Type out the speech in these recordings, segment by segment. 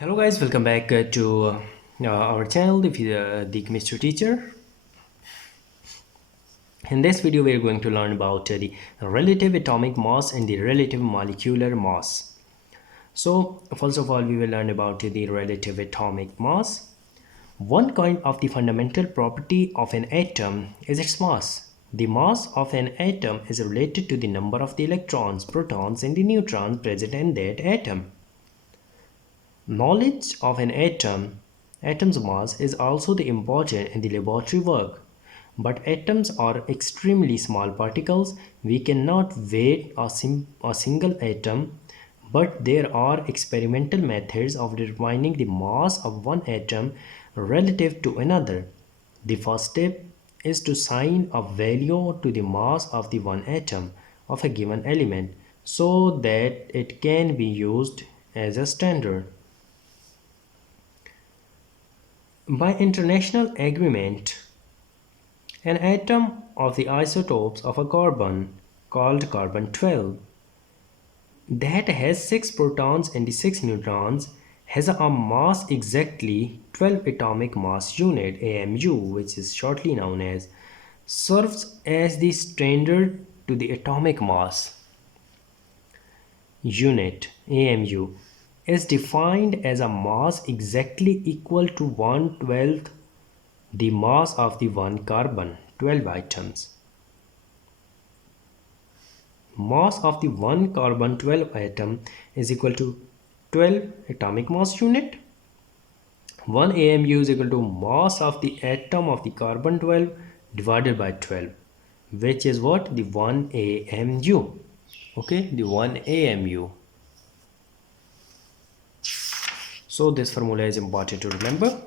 Hello guys, welcome back to our channel, the chemistry teacher. In this video, we are going to learn about the relative atomic mass and the relative molecular mass. So, first of all, we will learn about the relative atomic mass. One kind of the fundamental property of an atom is its mass. The mass of an atom is related to the number of the electrons, protons, and the neutrons present in that atom. Knowledge of an atom's mass is also the important in the laboratory work. But atoms are extremely small particles. We cannot weigh a single atom, but there are experimental methods of determining the mass of one atom relative to another. The first step is to assign a value to the mass of the one atom of a given element so that it can be used as a standard. By international agreement, an atom of the isotopes of a carbon, called carbon-12, that has 6 protons and 6 neutrons, has a mass exactly 12 atomic mass unit AMU, which is shortly known as, serves as the standard to the atomic mass unit AMU is defined as a mass exactly equal to 1/12 the mass of the one carbon, 12 atoms. Mass of the one carbon 12 atom is equal to 12 atomic mass unit. 1 AMU is equal to mass of the atom of the carbon 12 divided by 12, which is what? The 1 AMU. Okay, the 1 AMU. So this formula is important to remember.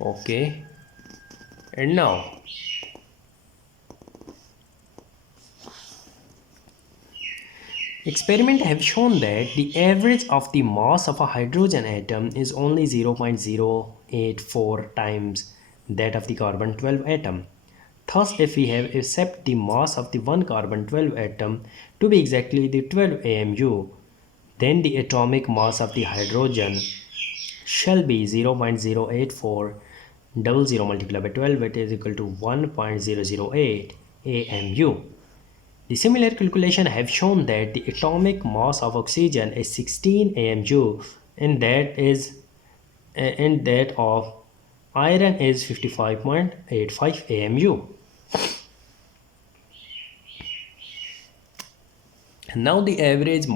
Okay, and now experiments have shown that the average of the mass of a hydrogen atom is only 0.084 times that of the carbon 12 atom. Thus, if we have accept the mass of the one carbon 12 atom to be exactly the 12 AMU, then the atomic mass of the hydrogen shall be 0.084 00 multiplied by 12, which is equal to 1.008 AMU. The similar calculation have shown that the atomic mass of oxygen is 16 AMU and that of iron is 55.85 AMU. Now the average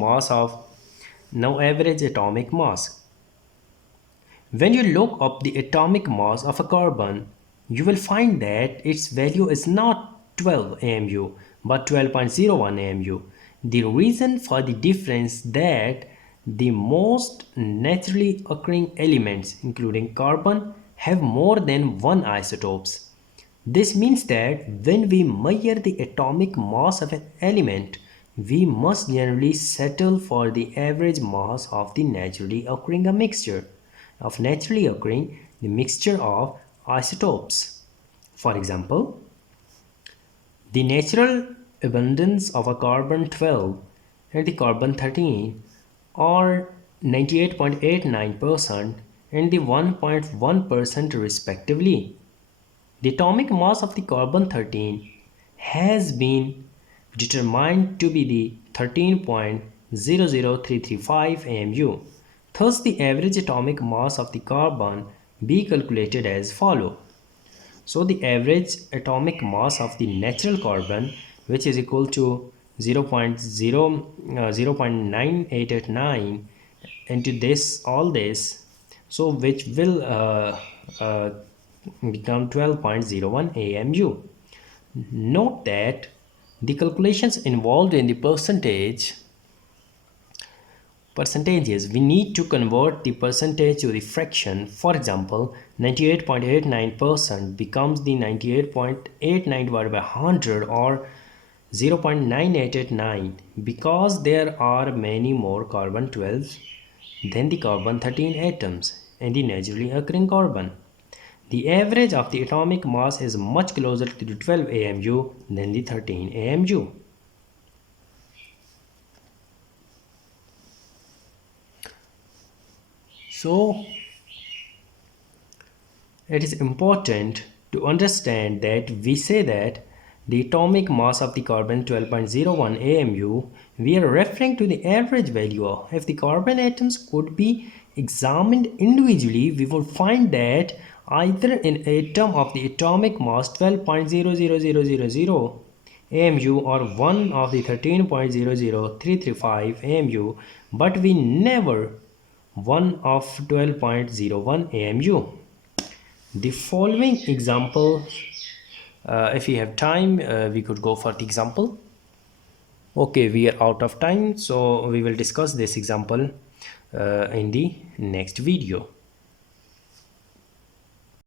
atomic mass. When you look up the atomic mass of a carbon, you will find that its value is not 12 AMU but 12.01 AMU. The reason for the difference that the most naturally occurring elements, including carbon, have more than one isotopes. This means that when we measure the atomic mass of an element, we must generally settle for the average mass of the naturally occurring mixture of isotopes. For example, the natural abundance of a carbon 12 and the carbon 13 are 98.89% and the 1.1% respectively. The atomic mass of the carbon 13 has been determined to be the 13.00335 AMU. Thus, the average atomic mass of the carbon be calculated as follow. So, the average atomic mass of the natural carbon, which is equal to 0.9889 into all this, so which will become 12.01 AMU. Note that the calculations involved in the percentages, we need to convert the percentage to the fraction. For example, 98.89% becomes the 98.89 divided by 100 or 0.9889 because there are many more carbon 12s than the carbon 13 atoms and the naturally occurring carbon. The average of the atomic mass is much closer to the 12 AMU than the 13 AMU. So it is important to understand that we say that the atomic mass of the carbon 12.01 AMU, we are referring to the average value. If the carbon atoms could be examined individually, we would find that either an atom of the atomic mass 12.00000 AMU or one of the 13.00335 AMU, but we never one of 12.01 AMU. The following example, if we have time, we could go for the example. Okay, we are out of time, so we will discuss this example in the next video.